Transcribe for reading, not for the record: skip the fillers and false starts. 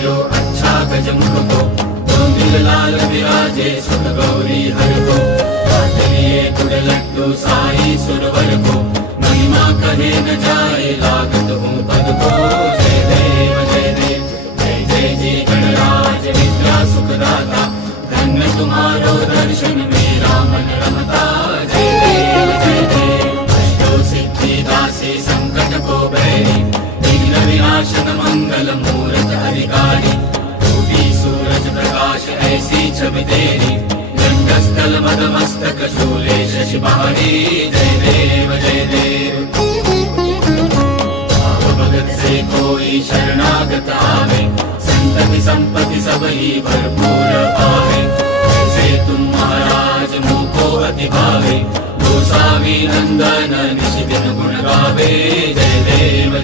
आयो अच्छा गजमुख को, दिल लाल विराजे सुख गौरी हर को, लिए गुड़ लड्डू साई सुरवर को, महिमा कहे न जाए लागत हूँ पद को। जय देव जय देव जय जय जी गणराज विद्या सुखदाता, धन्य तुम्हारो दर्शन मेरा मन रमता। जय देव जय देव अष्टो सिद्धि दासी संकट को बैरी, विघ्न विनाशन मंगल मूरत अधिकारी, टूटी सूरज प्रकाश ऐसी छवि तेरी, गंगस्थल मदमस्तक शूले शशि बहारी। जय देव जय देव भाव भगत से कोई शरणागत आवे, संतति संपत्ति सब ही भरपूर पावे। ऐसे तुम महाराज मुझको अति भावे, गोसावी नंदन निशिदिन गुण गावे। जय देव